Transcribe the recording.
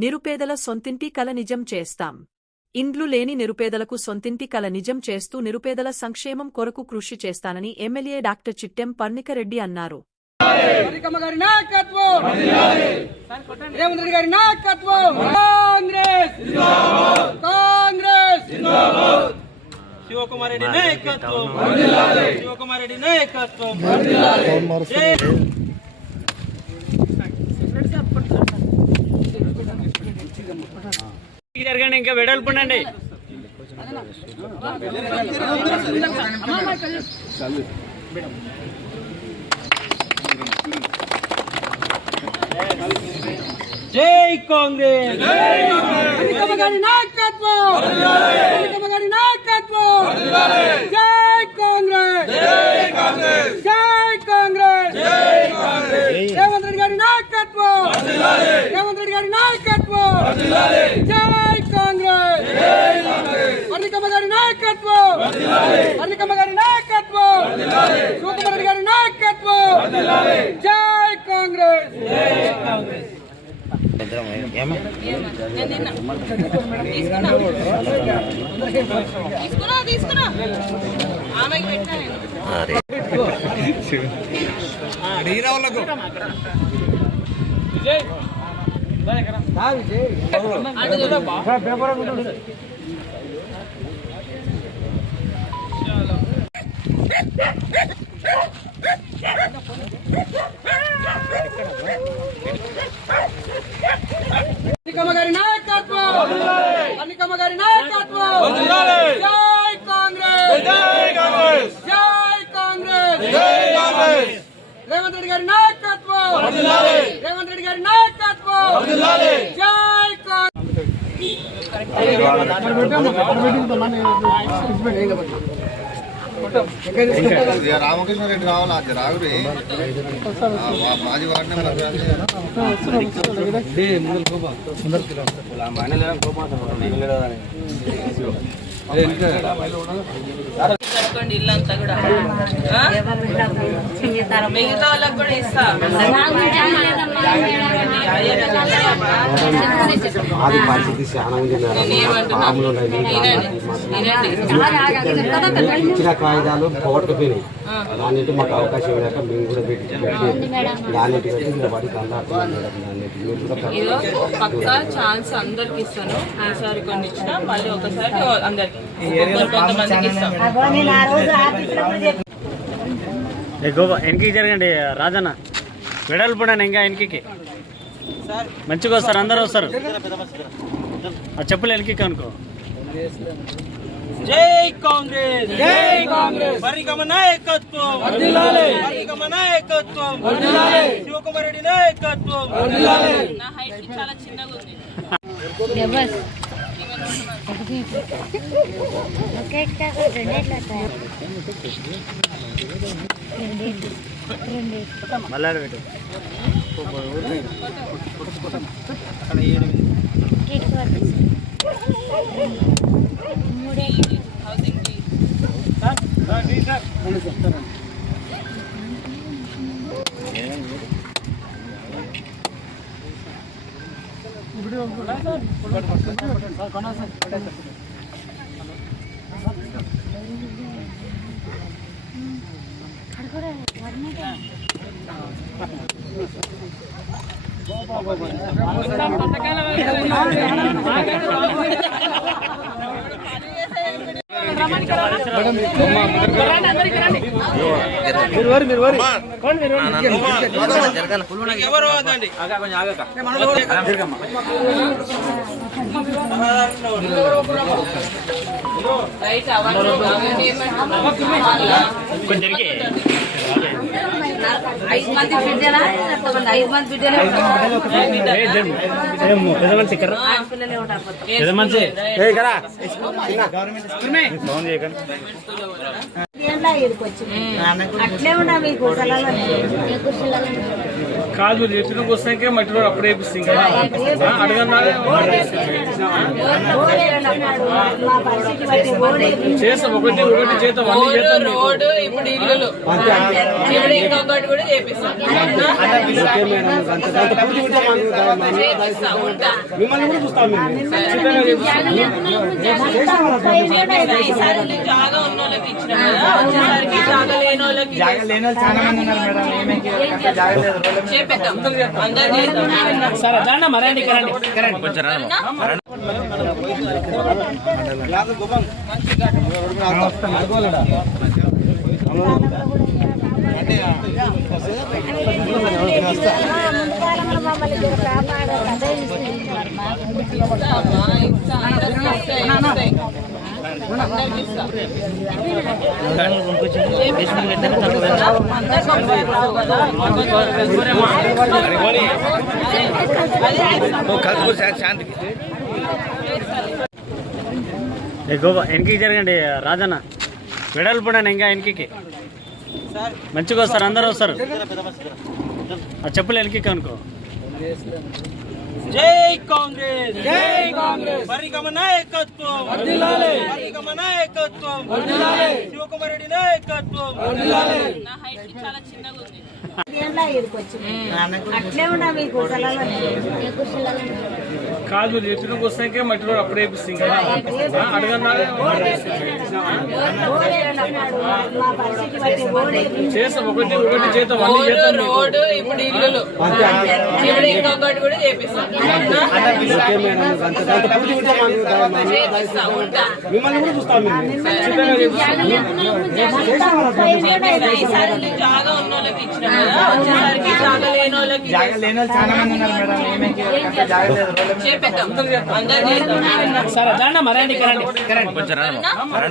నిరుపేదల సొంతింటి కల నిజం చేస్తాం. ఇండ్లు లేని నిరుపేదలకు సొంతింటి కల నిజం చేస్తూ నిరుపేదల సంక్షేమం కొరకు కృషి చేస్తానని ఎమ్మెల్యే డాక్టర్ చిట్టెం పర్ణికరెడ్డి అన్నారు. శివకుమారెడ్డి నాయకత్వం, శివకుమారెడ్డి నాయకత్వం. జరగండి, ఇంకా వెడల్పుండండి. జై కాంగ్రెస్, నాయకత్వం, నాయకత్వం. జై కాంగ్రెస్, జై కాంగ్రెస్. రేవంత్ రెడ్డి గారి నాయకత్వం, రేవంత్ రెడ్డి గారి నాయకత్వం. జై కాంగ్రెస్, అర్నికమ్మ గారి నాయకత్వం, అర్నికమ్మ గారి నాయకత్వం. శివకుమార్ రెడ్డి గారి నాయకత్వం. జై కాంగ్రెస్. అర్నికమ్మ గారి నాయకత్వం, అర్నికమ్మ గారి నాయకత్వం. జై కాంగ్రెస్, జై కాంగ్రెస్, జై కాంగ్రెస్, జై కాంగ్రెస్. రేవంత్ రెడ్డి గారి నాయకత్వం, రేవంత్ రెడ్డి గారి నాయకత్వం. జై కాంగ్రెస్. రామకృష్ణ రెడ్డి రావాలి, రాగుడి మాజీ వార్డు ఇల్లంతా కూడా మిగతా వాళ్ళకి కూడా ఇస్తా. ఇచ్చిన కాగితాలు పోగొట్టుకుపోయినాయి. దానికి మాకు అవకాశం ఇవ్వక మేము కూడా పెట్టి దానికి ఇదో పక్కా ఛాన్స్ అందరికి ఇస్తాను. ఈసారి కొన్ని ఇచ్చిన మళ్ళీ ఒకసారి అందరికి కొంతమందికి ఇస్తాం. వెనక్కి జరగండి రాజన్న, వెడల్పుండండి. ఇంకా వెనక్కి మంచిగా వస్తారు, అందరూ వస్తారు. ఆ చెప్పులు వెనక్కి అనుకో. జై కాంగ్రెస్, జై కాంగ్రెస్. అర్నికమ్మ నాయకత్వం, అర్నికమ్మ నాయకత్వం. శివకుమార్ రెడ్డి నాయకత్వం. నా హైట్ చాలా చిన్నగా ఉంది. మళ్ళీ పెట్టు. ఐదు మంది బిడ్డలా, 5 మంది బిడ్డలే. అట్లే ఉన్నా మీకు కాదు ఎత్తులకు వస్తాకే మట్టిలో అప్పుడే చేస్తాం. ఒకటి చేద్దాం, రోడ్డు ఇప్పుడు ఇల్లు ఇంకొకటి కూడా చేపిస్తాం. ఓకే మేడం, అంత పూర్తి ఉంటే చేపిస్తా ఉంటా. మిమ్మల్ని కూడా చూస్తాం మేము. ఈసారి జాగా ఉన్న వాళ్ళకి ఇచ్చినాం కదా, వచ్చేసరికి జాగా లేని వాళ్ళకి చేపిద్దాం. అందరు చేద్దాం. సరే దాన్న మరండి కరండి వెనక్కి జరగండి రాజన్న, వెడల్పుడండి ఇంకా వెనక్కి. మంచిగా వస్తారు, అందరూ వస్తారు. ఆ చెప్పులు వెనక్కి అనుకో. జై కాంగ్రెస్, జై కాంగ్రెస్, పరిగమ నాయకత్వం వర్ధిల్లాలి, పరిగమ నాయకత్వం వర్ధిల్లాలి, శివకుమార్ రెడ్డి నాయకత్వం వర్ధిల్లాలి. నా హైట్ చాలా చిన్నగా ఉంది. అట్లే ఉన్నా మీకు కాదు మీరు చెప్పినకి వస్తాకే మట్టిలో అప్పుడే వేపిస్తుంది కదా అడగన్నా చేస్తాం. ఒకటి చేద్దాం, అన్ని చేద్దాం. రోడ్డు ఇప్పుడు ఇల్లులు ఇప్పుడు ఇంకొకటి కూడా చేపిస్తాం. ఓకే మేడం, అంత పూర్తి ఉంటే చేపిస్తా ఉంటా. మిమ్మల్ని కూడా చూస్తాం మేము. ఈసారి జాగా ఉన్న వాళ్ళకి ఇచ్చినాం కదా, వచ్చేసరికి జాగా లేని వాళ్ళకి చేపిద్దాం. అందరు చేద్దాం. సరే దాన్న మరండి కరండి